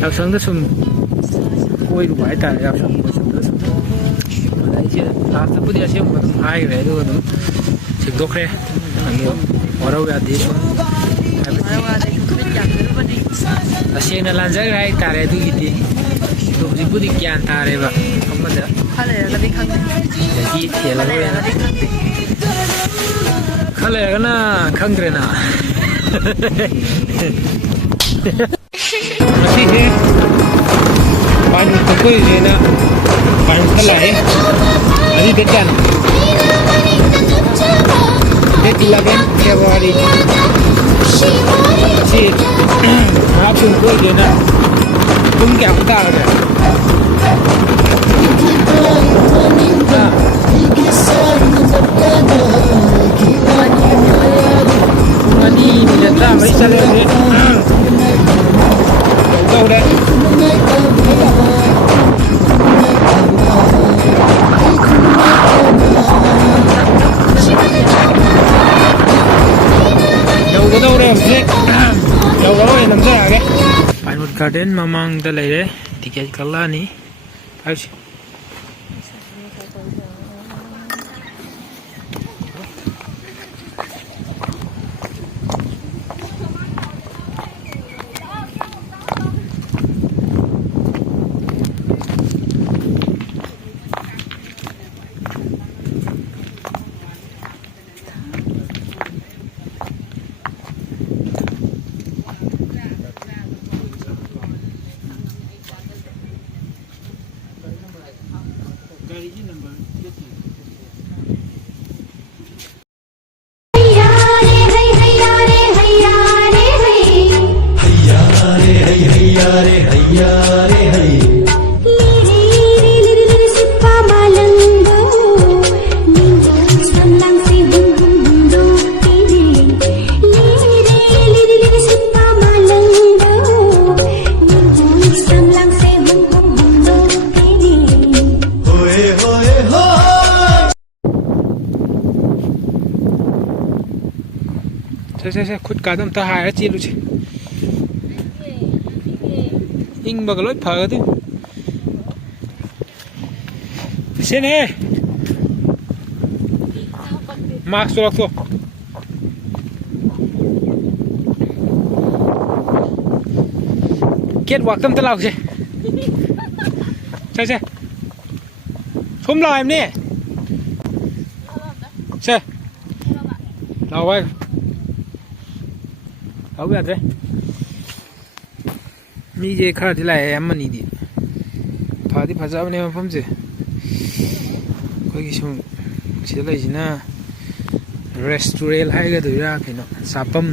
ꯌꯥꯎꯁꯪꯗ ꯁꯨꯝ ꯀꯣꯏꯔꯨꯕ ꯍꯥꯏꯇꯥꯔꯦ ꯌꯥꯎꯁꯪꯗ ꯁꯨꯝ ꯑꯗ ꯑꯩꯁꯦ ꯂꯥꯁꯇꯕꯨꯗꯤ ꯑꯁꯦꯡꯕ ꯑꯗꯨꯝ ꯍꯥꯏꯈ꯭ꯔꯦ ꯑꯗꯨꯒ ꯑꯗꯨꯝ ꯁꯦꯡꯗꯣꯛꯈ꯭ꯔꯦ ꯑꯗꯣ ꯋꯥꯔꯧ ꯌꯥꯗꯦ ꯁꯨꯝ ꯍꯥꯏꯕꯗꯤ ꯇꯁꯦꯡꯅ ꯂꯥꯟꯖꯈ꯭ꯔꯦ ꯍꯥꯏꯇꯥꯔꯦ ꯑꯗꯨꯒꯤꯗꯤ ꯑꯗꯣ ꯍꯧꯖꯤꯛꯄꯨꯗꯤ ꯒ꯭ꯌꯥꯟ ꯇꯥꯔꯦꯕ ꯑꯃꯗ ꯁꯤꯗꯒꯤ ꯍꯦꯜꯂꯔꯣꯏꯅ ꯈꯔ ꯂꯩꯔꯒꯅ ꯈꯪꯗ꯭ꯔꯦꯅ ꯉꯁꯤꯁꯦ ꯄꯥꯏꯟꯋꯨꯗ ꯀꯣꯏꯔꯤꯁꯦꯅ ꯄꯥꯏꯟꯋꯨꯗ ꯂꯥꯛꯑꯦ ꯉꯁꯤ ꯗꯦꯠ ꯀꯌꯥꯅꯣ ꯗꯦꯠ 11 ꯐꯦꯕ꯭ꯔꯨꯋꯥꯔꯤ ꯉꯁꯤ ꯉꯥꯏꯍꯥꯛ ꯁꯨꯝ ꯀꯣꯏꯒꯦꯅ ꯄꯨꯡ ꯀꯌꯥꯃꯨꯛ ꯇꯥꯔꯒꯦ ꯄꯨꯡ 2 ꯃꯤꯅꯠ 30 ꯆꯠꯂꯦ ꯇꯧꯔꯦ ꯌꯧꯒꯗꯧꯔꯦ ꯍꯧꯖꯤꯛ ꯌꯧꯔꯔꯣꯏ ꯅꯝꯖꯔꯛꯑꯒꯦ ꯄꯥꯏꯟꯋꯨꯗ ꯒꯥꯔꯗꯦꯟ ꯃꯃꯥꯡꯗ ꯂꯩꯔꯦ ꯇꯤꯀꯦꯠ ꯀꯛꯂꯛꯑꯅꯤ ꯍꯥꯏꯁꯤ गाड़ी नंबर से खुद का दम ता हाय चीलू छे इंग बगलोय फगदे सेने मास्क रखो केट वाक तम तलाव छे से सोम लाइम ने से लाव भाई ꯇꯧꯕ ꯌꯥꯗ꯭ꯔꯦ ꯃꯤꯁꯦ ꯈꯔꯗꯤ ꯂꯥꯛꯑꯦ ꯑꯃꯅꯤꯗꯤ ꯐꯗꯤ ꯐꯖꯕꯅꯦ ꯃꯐꯝꯁꯦ ꯑꯩꯈꯣꯏꯒꯤ ꯁꯨꯝ ꯁꯤꯗ ꯂꯩꯁꯤꯅ ꯔꯦꯁꯇꯨꯔꯦꯟ ꯍꯥꯏꯒꯗꯣꯏꯔꯥ ꯀꯩꯅꯣ ꯆꯥꯐꯝ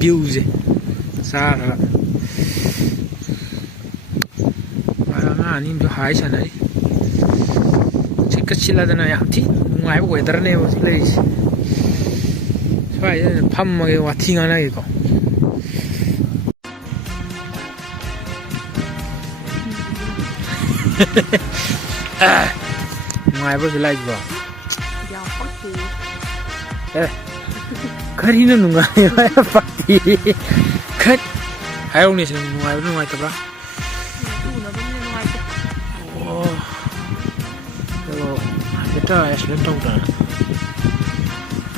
ꯚ꯭ꯌꯨꯁꯦ ꯆꯥꯔꯒ ꯑꯉꯥꯡ ꯑꯅꯤ ꯑꯃꯁꯨ ꯍꯥꯏ ꯁꯥꯟꯅꯔꯤ ꯁꯤꯠꯀ ꯁꯤꯠꯂꯗꯅ ꯌꯥꯝ ꯊꯤ ꯅꯨꯡꯉꯥꯏꯕ ꯋꯦꯗꯔꯅꯦꯕ ꯍꯧꯖꯤꯛ ꯂꯩꯔꯤꯁꯦ ꯁ꯭ꯋꯥꯏꯗ ꯐꯝꯃꯒ ꯋꯥꯊꯤ ꯉꯥꯡꯅꯒꯦꯀꯣ ꯅꯨꯡꯉꯥꯏꯕꯁꯨ ꯂꯥꯛꯏꯕꯣ ꯀꯔꯤꯅ ꯅꯨꯡꯉꯥꯏꯕ ꯄꯥꯔꯇꯤ ꯈꯠ ꯍꯥꯏꯔꯧꯅꯦ ꯁꯤ ꯅꯨꯡꯉꯥꯏꯕ ꯅꯨꯡꯉꯥꯏꯇꯕ꯭ꯔꯥ ꯑꯣ ꯍꯦꯛꯇ ꯑꯦꯛꯁꯄ꯭ꯂꯦꯟ ꯇꯧꯗꯅ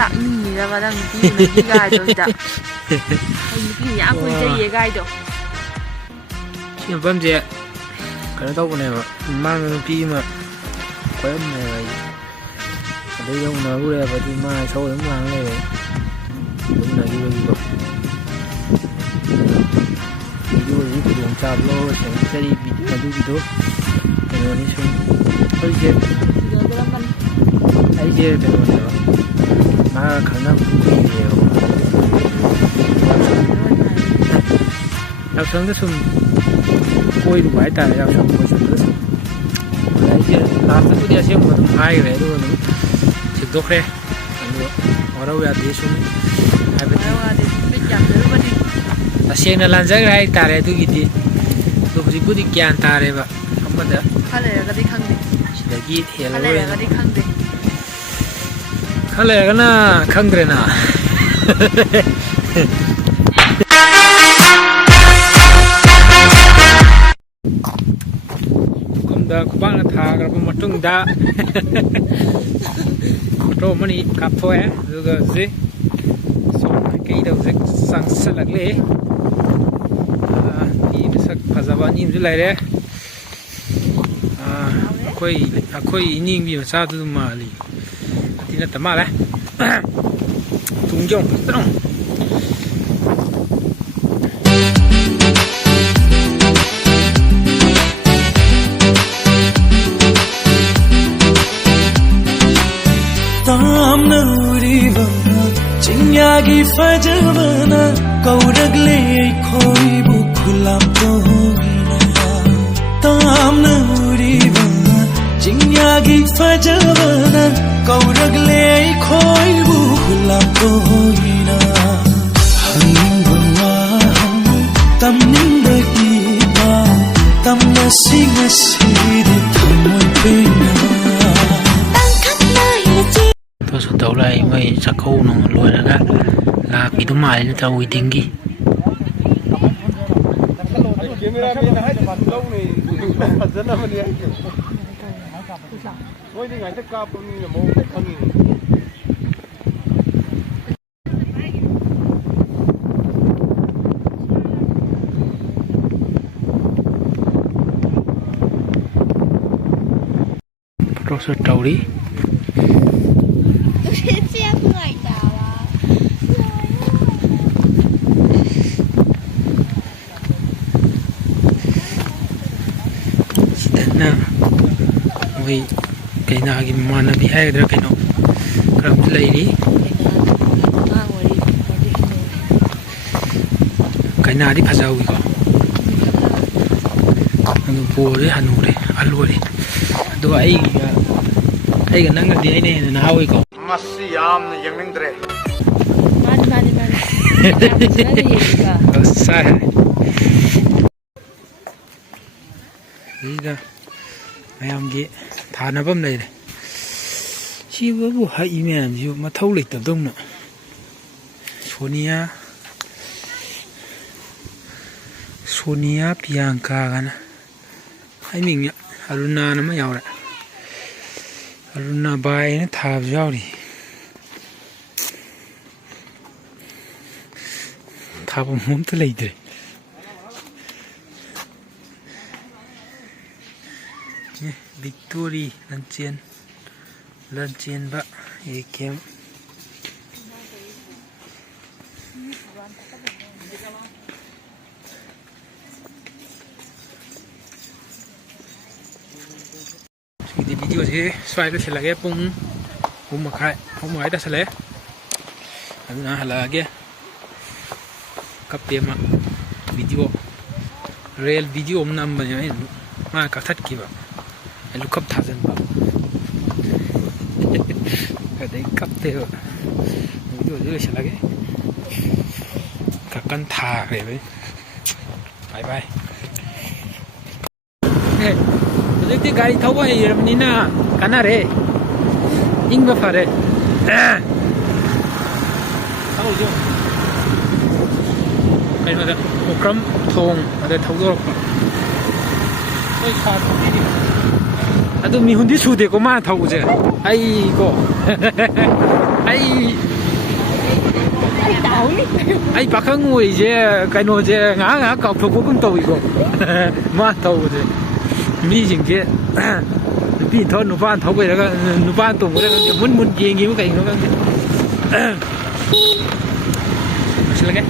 ꯇꯥꯛꯅꯤꯡꯉꯤꯔꯕ ꯅꯪ ꯅꯨꯄꯤ ꯒꯥꯏꯗꯣ ꯁꯤꯗ ꯑꯩ ꯅꯨꯄꯤ ꯌꯥꯝ ꯀꯨꯏꯖꯩꯌꯦ ꯒꯥꯏꯗꯣ ꯁꯤ ꯃꯐꯝꯁꯦ ꯀꯩꯅꯣ ꯇꯧꯕꯅꯦꯕ ꯃꯥꯡꯗ ꯅꯨꯄꯤ ꯑꯃ ꯀꯣꯏꯔꯝꯃꯦꯕ ꯑꯩꯁꯦ ꯑꯗꯩ ꯌꯧꯅꯔꯨꯔꯦꯕ ꯑꯗꯨ ꯃꯥ ꯏꯁꯧ ꯑꯗꯨꯝ ꯂꯥꯡ ꯂꯩꯔꯦ ꯌꯧꯅꯈꯤꯕꯒꯤꯀꯣ ꯚꯤꯗꯤꯑꯣꯁꯤ ꯈꯨꯗꯣꯡꯆꯥꯕ ꯂꯧꯔꯒ ꯁꯦꯝꯖꯔꯤ ꯑꯗꯨꯒꯤꯗꯣ ꯀꯩꯅꯣꯅꯤ ꯁꯨꯝ ꯑꯩꯁꯦ ꯀꯩꯅꯣꯅꯦꯕ ꯃꯥꯒ ꯈꯪꯅꯕ ꯀꯨꯏꯔꯦꯕ ꯌꯥꯎꯁꯪꯗ ꯁꯨꯝ ꯀꯣꯏꯔꯨꯕ ꯍꯥꯏꯇꯥꯔꯦ ꯌꯥꯎꯁꯪ ꯀꯣꯏꯁꯟꯗ ꯁꯨꯝ ꯑꯗ ꯑꯩꯁꯦ ꯂꯥꯁꯇꯕꯨꯗꯤ ꯑꯁꯦꯡꯕ ꯑꯗꯨꯝ ꯍꯥꯏꯈ꯭ꯔꯦ ꯑꯗꯨꯒ ꯑꯗꯨꯝ ꯁꯦꯡꯗꯣꯛꯈ꯭ꯔꯦ ꯑꯗꯣ ꯋꯥꯔꯧ ꯌꯥꯗꯦ ꯁꯨꯝ ꯍꯥꯏꯕꯗꯤ ꯇꯁꯦꯡꯅ ꯂꯥꯟꯖꯈ꯭ꯔꯦ ꯍꯥꯏꯇꯥꯔꯦ ꯑꯗꯨꯒꯤꯗꯤ ꯑꯗꯣ ꯍꯧꯖꯤꯛꯄꯨꯗꯤ ꯒ꯭ꯌꯥꯟ ꯇꯥꯔꯦꯕ ꯑꯃꯗ ꯁꯤꯗꯒꯤ ꯍꯦꯜꯂꯔꯣꯏꯅ खा लेगा ना खंग्रे ना ꯃꯇꯝꯗ ꯈꯨꯕꯥꯛꯅ ꯊꯥꯈ꯭ꯔꯕ ꯃꯇꯨꯡꯗ ꯐꯣꯇꯣ ꯑꯃꯅꯤ ꯀꯥꯞꯊꯣꯛꯑꯦ ꯑꯗꯨꯒ ꯍꯧꯖꯤꯛ ꯁꯣꯝ ꯀꯩꯗ ꯍꯧꯖꯤꯛ ꯆꯪꯁꯤꯜꯂꯛꯂꯤ ꯃꯤ ꯃꯁꯛ ꯐꯖꯕ ꯑꯅꯤ ꯑꯃꯁꯨ ꯂꯩꯔꯦ ꯑꯩꯈꯣꯏ ꯏꯅꯦꯝꯕꯤ ꯃꯆꯥꯗꯨ ꯃꯥꯜꯂꯤ ꯑꯗꯨ ꯅꯠꯇ ꯃꯥꯜꯂꯦ ꯇꯨꯡꯖꯣꯡ ꯐꯖꯅ तामना उरीबना चिंयागी फजबना कौरगले खोई बुखुलाम तो होगिना तामना उरीबना चिंयागी फजबना कौरगले खोई बुखुलाम तो होगिना हंगवा हम तमनिंदा कीबा तमना सिंगा सिरे थमोय पेना ꯁꯨ ꯇꯧ ꯂꯥꯛꯏ ꯃꯣꯏ ꯆꯥꯛꯀꯧ ꯅꯨꯡ ꯂꯣꯏꯔꯒ ꯂꯥꯛꯄꯤꯗꯨ ꯃꯥꯜꯂꯤ ꯅꯠꯇ꯭ꯔ ꯋꯤꯗꯤꯡꯒꯤ ꯐꯣꯇꯣꯁꯨ ꯇꯧꯔꯤ ꯃꯣꯏ ꯀꯩꯅꯥꯒꯤ ꯃꯃꯥꯟꯅꯕꯤ ꯍꯥꯏꯒꯗ꯭ꯔꯥ ꯀꯩꯅꯣ ꯈꯔ ꯑꯃꯁꯨ ꯂꯩꯔꯤ ꯀꯩꯅꯥꯗꯤ ꯐꯖꯍꯧꯋꯤꯀꯣ ꯑꯗꯨ ꯕꯣꯔꯁꯦ ꯍꯟꯅꯨꯔꯦ ꯑꯍꯜ ꯑꯗꯣ ꯑꯩꯒ ꯅꯪꯒꯗꯤ ꯑꯩꯅ ꯍꯦꯟꯅ ꯅꯍꯥ ꯑꯣꯏꯀꯣ ꯃꯁꯤ ꯌꯥꯝꯅ ꯌꯦꯡꯅꯤꯡꯗ꯭ꯔꯦ ꯃꯥꯅꯤ ꯁꯤꯗ ꯃꯌꯥꯝꯒꯤ ꯊꯥꯅꯕ ꯑꯃ ꯂꯩꯔꯦ ꯁꯤꯕꯨ ꯍꯛꯏ ꯃꯌꯥꯝꯁꯤꯕꯨ ꯃꯊꯧ ꯂꯩꯇꯕꯗꯧꯅ ꯁꯣꯅꯤꯌꯥ ꯄꯤꯌꯥꯡꯀꯥꯒꯅ ꯍꯥꯏꯃꯤꯡ ꯑꯔꯨꯅꯥꯅ ꯑꯃ ꯌꯥꯎꯔꯦ ꯑꯔꯨꯅꯥ ꯕꯥꯏꯅ ꯊꯥꯕꯁꯨ ꯌꯥꯎꯔꯤ ꯊꯥꯐꯝ ꯑꯝꯇ ꯂꯩꯇ꯭ꯔꯦ ꯚꯤꯛꯇꯣꯔꯤ ꯂꯟꯆꯦꯟꯕ AKM ꯁꯤꯒꯤꯗꯤ ꯚꯤꯗꯤꯑꯣꯁꯤ ꯁ꯭ꯋꯥꯏꯗ ꯂꯣꯏꯁꯤꯜꯂꯒꯦ ꯄꯨꯡ 3:30 ꯇꯥꯁꯜꯂꯛꯑꯦ ꯑꯗꯨꯅ ꯍꯜꯂꯛꯑꯒꯦ ꯀꯞꯄꯦ ꯑꯃ ꯔꯤꯌꯦꯜ ꯚꯤꯗꯤꯑꯣ ꯑꯃ ꯅꯝꯕꯅꯦ ꯑꯩꯅ ꯃꯥ ꯀꯛꯊꯠꯈꯤꯕ ꯑꯩ ꯂꯨꯈꯞ ꯊꯥꯖꯤꯟꯕ ꯑꯗꯩ ꯀꯞꯄꯦꯕ ꯚꯤꯗꯤꯑꯣꯁꯤ ꯂꯣꯏꯁꯤꯜꯂꯒꯦ ꯀꯟꯅ ꯊꯥꯈ꯭ꯔꯦꯕ ꯕꯥꯏ ꯕꯥꯏ ꯍꯧꯖꯤꯛꯇꯤ ꯒꯥꯔꯤ ꯊꯧꯕ ꯍꯩꯔꯕꯅꯤꯅ ꯀꯥꯟꯅꯔꯦ ꯏꯪꯕ ꯐꯔꯦ ꯀꯩꯅꯣꯗ ꯎꯈ꯭ꯔꯝ ꯊꯣꯡ ꯑꯗ ꯊꯧꯗꯣꯔꯛꯄ ꯑꯗꯨ ꯃꯤꯍꯨꯟꯗꯤ ꯁꯨꯗꯦꯀꯣ ꯃꯥꯅ ꯊꯧꯕꯁꯦ ꯑꯩ ꯄꯥꯈꯪ ꯑꯣꯏꯔꯤꯁꯦ ꯀꯩꯅꯣꯁꯦ ꯉꯥꯏꯍꯥꯛ ꯀꯥꯎꯊꯣꯛꯄꯒꯨꯝ ꯇꯧꯏꯀꯣ ꯃꯥ ꯊꯧꯕꯁꯦ ꯃꯤꯁꯤꯡꯁꯦ ꯅꯨꯄꯤ ꯊꯧ ꯅꯨꯄꯥꯅ ꯊꯧꯕꯩꯔꯒ ꯅꯨꯄꯥꯅ ꯇꯣꯡꯕꯩꯔ ꯈꯪꯗꯦ ꯃꯨꯟ ꯌꯦꯡꯉꯤꯕ ꯀꯩꯅꯣ ꯈꯪꯗꯦ ꯂꯣꯏꯁꯤꯜꯂꯒꯦ